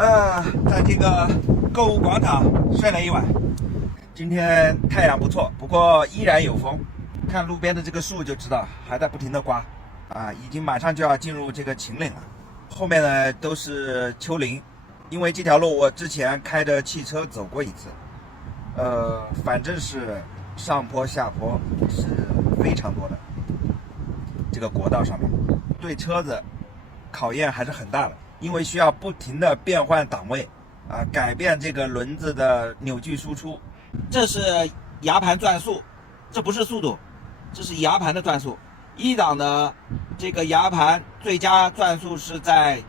在这个购物广场睡了一晚。今天太阳不错，不过依然有风。看路边的这个树就知道，还在不停的刮。已经马上就要进入这个秦岭了。后面呢都是丘陵，因为这条路我之前开着汽车走过一次。反正是上坡下坡是非常多的。这个国道上面对车子考验还是很大的，因为需要不停的变换档位改变这个轮子的扭矩输出。这是牙盘转速，这不是速度，这是牙盘的转速。一档的这个牙盘最佳转速是在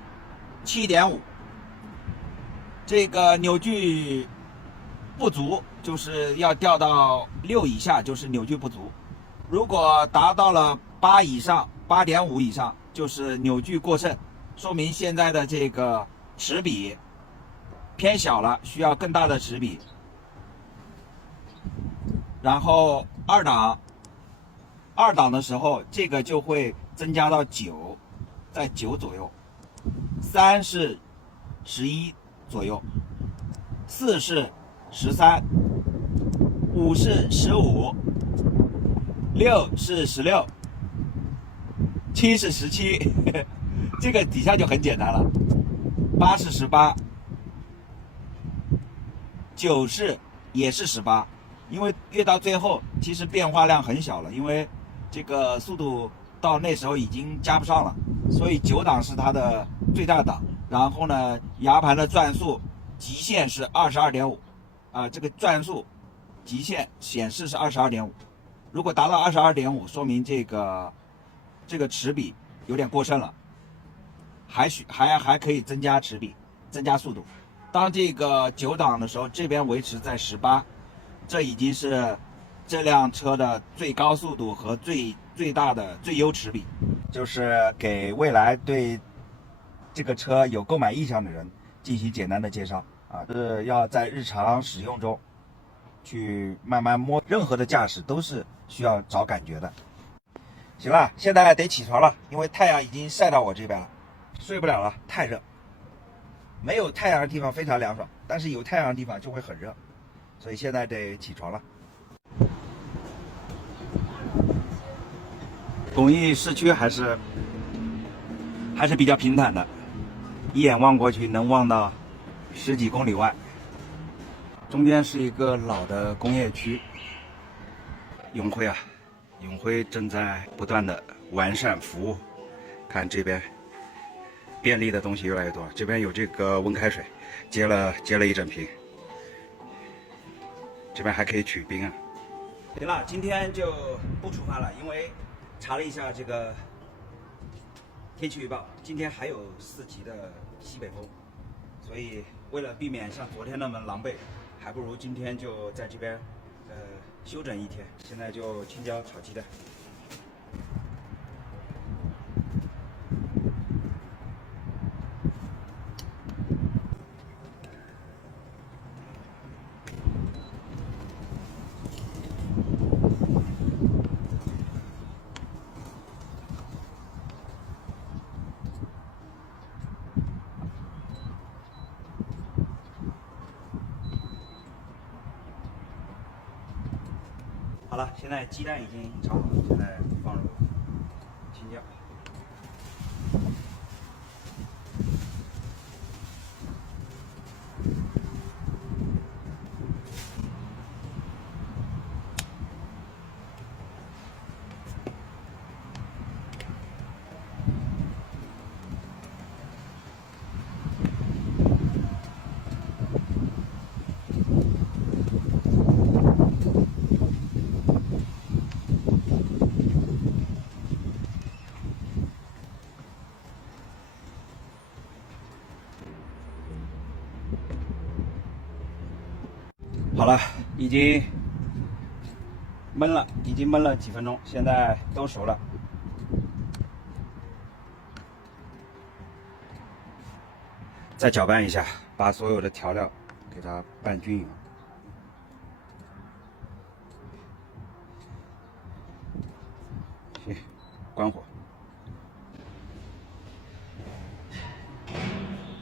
7.5， 这个扭矩不足就是要掉到6以下，就是扭矩不足。如果达到了8以上 8.5 以上，就是扭矩过剩，说明现在的这个齿比偏小了，需要更大的齿比。然后二档的时候，这个就会增加到9，在9左右。3是11左右，4是13， 5是15， 6是16， 7是17这个底下就很简单了。8是18， 9也是18。因为越到最后其实变化量很小了，因为这个速度到那时候已经加不上了，所以9档是它的最大档。然后呢，牙盘的转速极限是 22.5， 这个转速极限显示是 22.5， 如果达到 22.5， 说明这个齿比有点过剩了，还可以增加齿比，增加速度。当这个9档的时候，这边维持在18，这已经是这辆车的最高速度和最大的最优齿比，就是给未来对这个车有购买意向的人进行简单的介绍是要在日常使用中去慢慢摸，任何的驾驶都是需要找感觉的。行了，现在得起床了，因为太阳已经晒到我这边了，睡不了了，太热。没有太阳的地方非常凉爽，但是有太阳的地方就会很热。所以现在得起床了。巩义市区还是比较平坦的，一眼望过去能望到10几公里外。中间是一个老的工业区。永辉正在不断的完善服务。看这边便利的东西越来越多，这边有这个温开水，接了一整瓶。这边还可以取冰啊。行了，今天就不出发了，因为查了一下这个天气预报，今天还有4级的西北风，所以为了避免像昨天那么狼狈，还不如今天就在这边休整一天。现在就青椒炒鸡蛋。好了，现在鸡蛋已经炒好了，现在放入青椒。好了，已经焖了几分钟，现在都熟了。再搅拌一下，把所有的调料给它拌均匀。行，关火。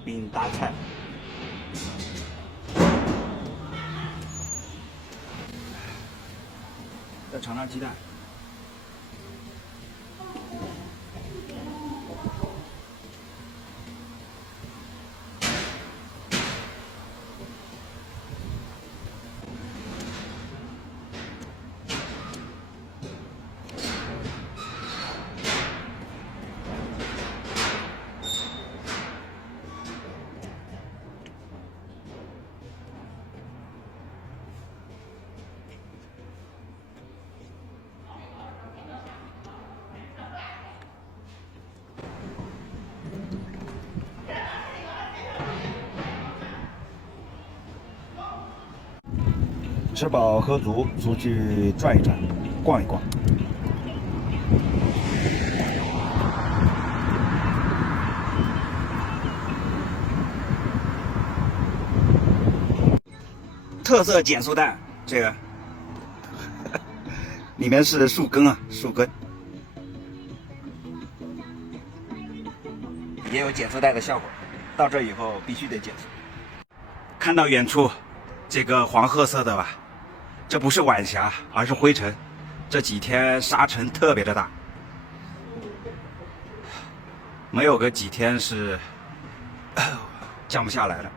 冰搭菜。再尝尝鸡蛋。吃饱喝足，出去转一转，逛一逛。特色减速蛋，这个里面是树根啊，树根，也有减速带的效果。到这以后必须得减速。看到远处这个黄褐色的吧？这不是晚霞，而是灰尘。这几天沙尘特别的大，没有个几天是降不下来的。